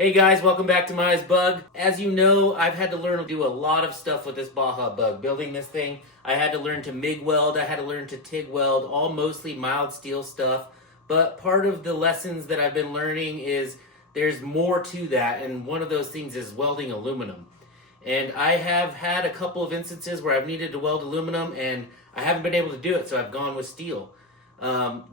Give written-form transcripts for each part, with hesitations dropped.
Hey guys, welcome back to MiahsBug. As you know, I've had to learn to do a lot of stuff with this Baja Bug. Building this thing, I had to learn to MIG weld, I had to learn to TIG weld, all mostly mild steel stuff. But part of the lessons that I've been learning is there's more to that, and one of those things is welding aluminum. And I have had a couple of instances where I've needed to weld aluminum and I haven't been able to do it, so I've gone with steel.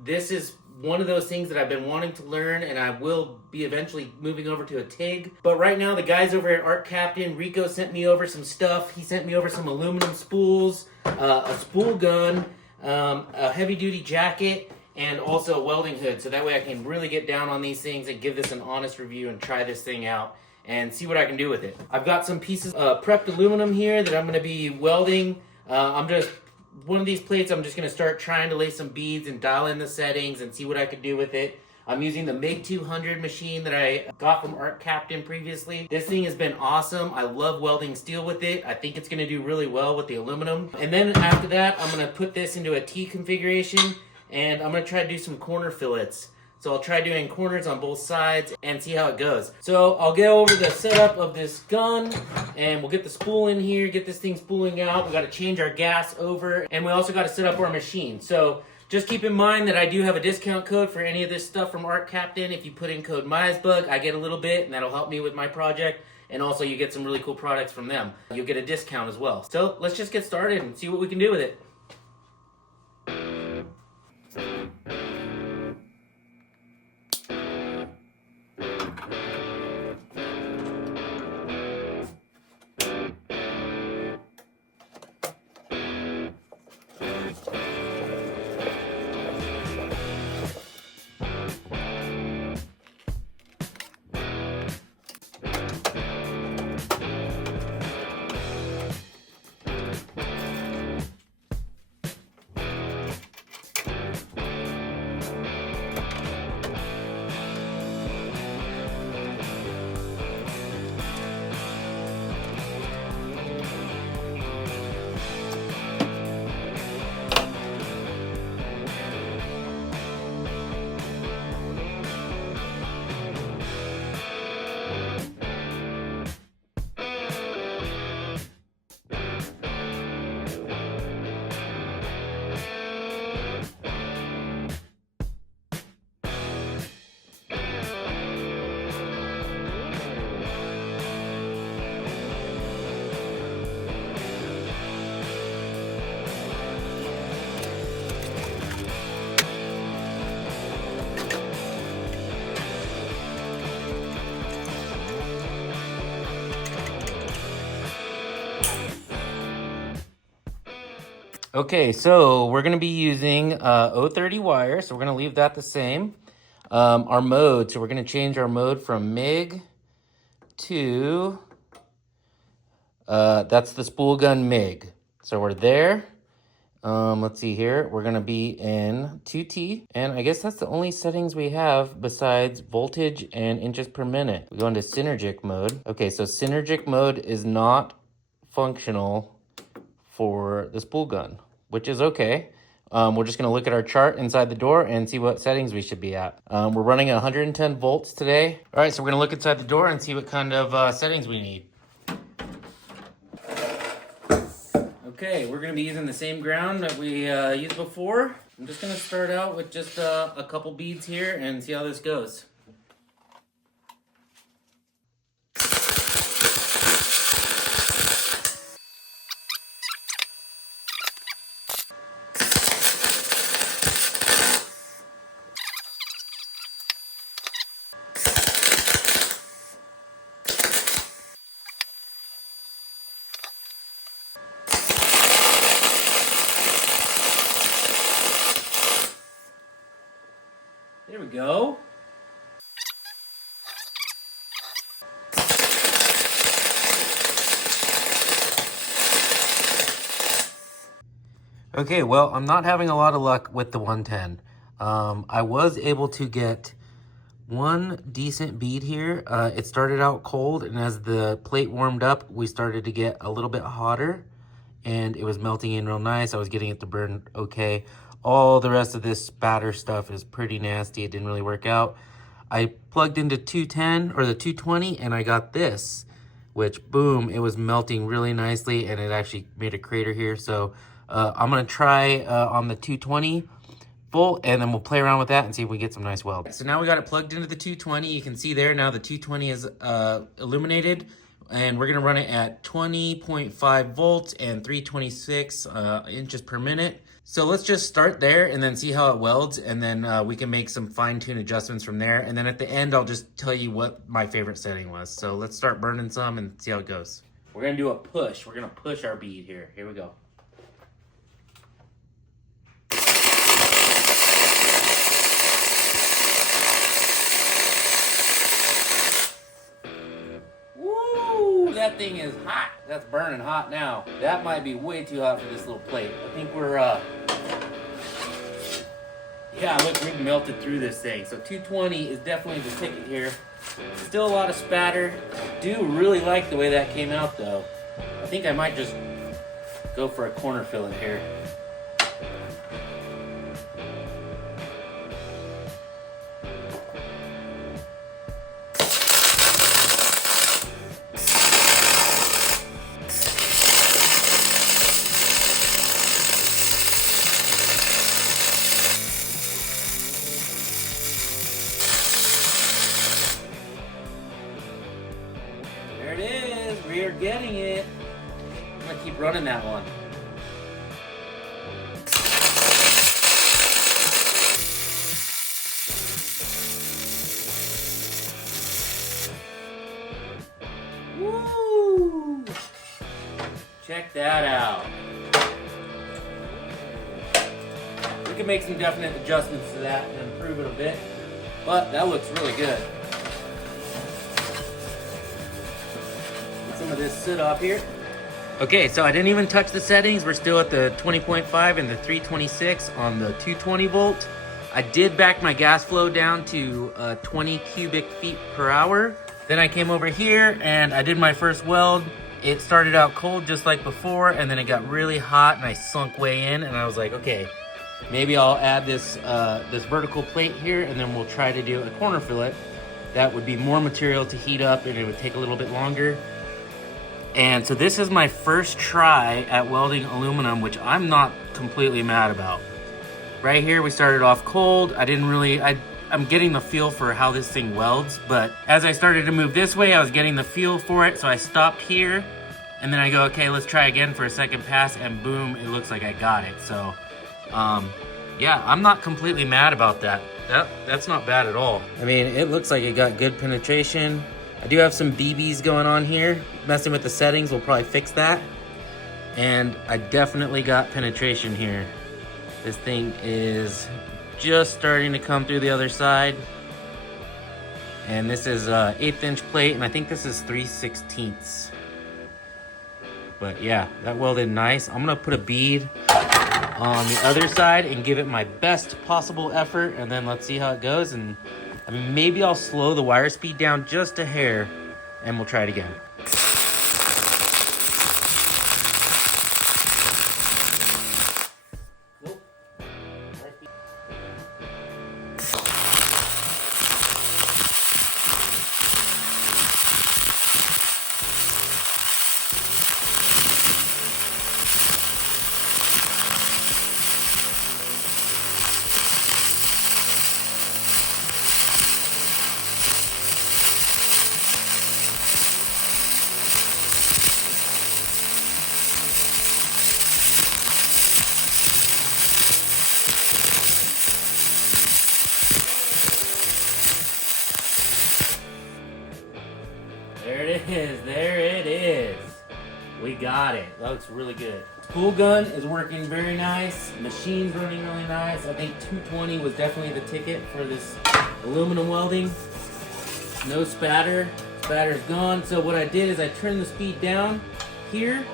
This is one of those things that I've been wanting to learn, and I will be eventually moving over to a TIG. But right now, the guys over at Arccaptain, Rico, sent me over some stuff. He sent me over some aluminum spools, a spool gun, a heavy-duty jacket, and also a welding hood. So that way I can really get down on these things and give this an honest review and try this thing out and see what I can do with it. I've got some pieces of prepped aluminum here that I'm going to be welding. One of these plates, I'm just going to start trying to lay some beads and dial in the settings and see what I could do with it. I'm using the MIG200 machine that I got from Arccaptain previously. This thing has been awesome. I love welding steel with it. I think it's going to do really well with the aluminum. And then after that, I'm going to put this into a T configuration, and I'm going to try to do some corner fillets. So I'll try doing corners on both sides and see how it goes. So I'll go over the setup of this gun, and we'll get the spool in here, get this thing spooling out. We got to change our gas over, and we also got to set up our machine. So just keep in mind that I do have a discount code for any of this stuff from Arccaptain. If you put in code MiahsBug, I get a little bit, and that'll help me with my project. And also you get some really cool products from them. You'll get a discount as well. So let's just get started and see what we can do with it. Okay, so we're going to be using 030 wire, so we're going to leave that the same. Our mode, so we're going to change our mode from MIG to, that's the spool gun MIG. So we're there. Let's see here. We're going to be in 2T, and I guess that's the only settings we have besides voltage and inches per minute. We go into synergic mode. Okay, so synergic mode is not functional for the spool gun, which is okay. We're just going to look at our chart inside the door and see what settings we should be at. We're running 110 volts today. All right, so we're going to look inside the door and see what kind of settings we need. Okay, we're going to be using the same ground that we used before. I'm just going to start out with just a couple beads here and see how this goes. There we go. Okay, well, I'm not having a lot of luck with the 110. I was able to get one decent bead here. It started out cold, and as the plate warmed up, we started to get a little bit hotter, and it was melting in real nice. I was getting it to burn okay. All the rest of this spatter stuff is pretty nasty. It didn't really work out. I plugged into 210 or the 220 and I got this, which boom, it was melting really nicely and it actually made a crater here. So I'm gonna try on the 220 volt and then we'll play around with that and see if we get some nice weld. So now we got it plugged into the 220. You can see there now the 220 is illuminated, and we're gonna run it at 20.5 volts and 326 inches per minute. So let's just start there and then see how it welds, and then we can make some fine-tune adjustments from there. And then at the end, I'll just tell you what my favorite setting was. So let's start burning some and see how it goes. We're gonna do a push. We're gonna push our bead here. Here we go. That thing is hot. That's burning hot now. That might be way too hot for this little plate. I think we're, yeah, look, we've melted through this thing. So 220 is definitely the ticket here. Still a lot of spatter. I do really like the way that came out though. I think I might just go for a corner fillet here. There it is, we are getting it. I'm gonna keep running that one. Woo! Check that out. We can make some definite adjustments to that and improve it a bit, but that looks really good. Some of this sit off here. Okay, so I didn't even touch the settings. We're still at the 20.5 and the 326 on the 220 volt. I did back my gas flow down to 20 cubic feet per hour. Then I came over here and I did my first weld. It started out cold just like before, and then it got really hot and I sunk way in, and I was like, okay, maybe I'll add this this vertical plate here, and then we'll try to do a corner fillet. That would be more material to heat up and it would take a little bit longer. And so this is my first try at welding aluminum, which I'm not completely mad about. Right here, we started off cold. I'm getting the feel for how this thing welds, but as I started to move this way, I was getting the feel for it, so I stopped here, and then I go, okay, let's try again for a second pass, and boom, it looks like I got it. So, yeah, I'm not completely mad about that. That's not bad at all. I mean, it looks like it got good penetration. I do have some BBs going on here. Messing with the settings will probably fix that. And I definitely got penetration here. This thing is just starting to come through the other side. And this is an 1/8 inch plate, and I think this is 3/16. But yeah, that welded nice. I'm gonna put a bead on the other side and give it my best possible effort, and then let's see how it goes. And I mean, maybe I'll slow the wire speed down just a hair, and we'll try it again. There it is, there it is. We got it. That looks really good. Spool gun is working very nice. Machine's running really nice. I think 220 was definitely the ticket for this aluminum welding. No spatter. Spatter's gone. So what I did is I turned the speed down here.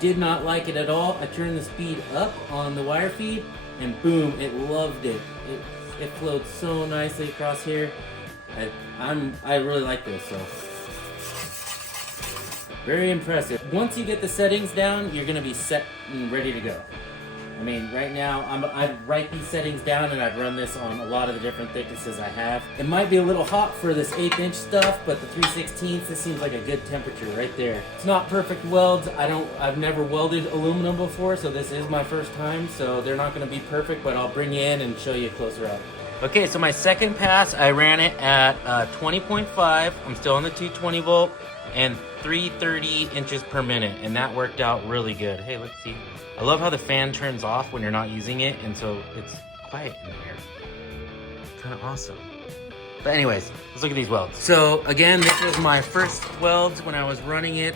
Did not like it at all. I turned the speed up on the wire feed, and boom, it loved it. It flowed so nicely across here. I really like this, so. Very impressive. Once you get the settings down, you're gonna be set and ready to go. I mean, right now, I write these settings down and I've run this on a lot of the different thicknesses I have. It might be a little hot for this 1/8" stuff, but the 3/16, this seems like a good temperature right there. It's not perfect welds. I've never welded aluminum before, so this is my first time, so they're not gonna be perfect, but I'll bring you in and show you closer up. Okay, so my second pass, I ran it at 20.5. I'm still on the 220 volt and 330 inches per minute, and that worked out really good. Hey, let's see. I love how the fan turns off when you're not using it, and so it's quiet in here. Kind of awesome. But anyways, let's look at these welds. So again, this was my first welds when I was running it.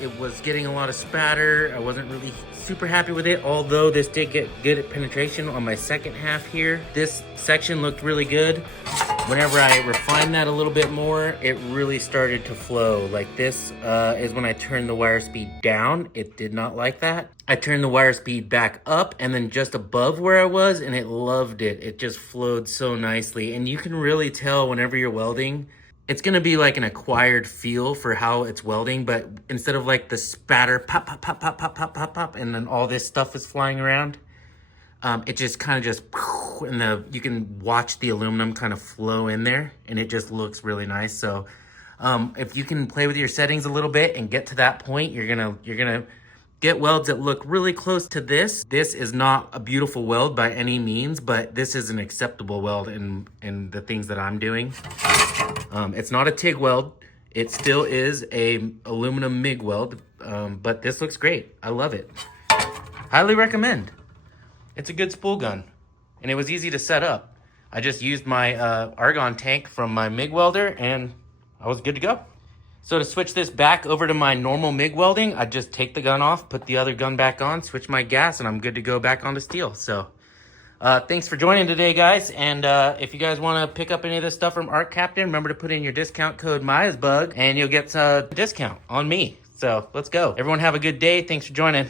It was getting a lot of spatter. I wasn't really super happy with it, although this did get good at penetration on my second half here. This section looked really good. Whenever I refined that a little bit more, it really started to flow. Like this is when I turned the wire speed down. It did not like that. I turned the wire speed back up and then just above where I was, and it loved it. It just flowed so nicely. And you can really tell whenever you're welding, it's gonna be like an acquired feel for how it's welding, but instead of like the spatter, pop, pop, pop, pop, pop, pop, pop, pop, and then all this stuff is flying around, it just kind of just, and you can watch the aluminum kind of flow in there, and it just looks really nice. So if you can play with your settings a little bit and get to that point, you're gonna get welds that look really close to this. This is not a beautiful weld by any means, but this is an acceptable weld in the things that I'm doing. It's not a TIG weld. It still is a aluminum MIG weld, but this looks great. I love it. Highly recommend. It's a good spool gun, and it was easy to set up. I just used my argon tank from my MIG welder, and I was good to go. So to switch this back over to my normal MIG welding, I just take the gun off, put the other gun back on, switch my gas, and I'm good to go back onto steel. So thanks for joining today, guys. And if you guys want to pick up any of this stuff from Arccaptain, remember to put in your discount code MiahsBug, and you'll get a discount on me. So let's go. Everyone have a good day. Thanks for joining.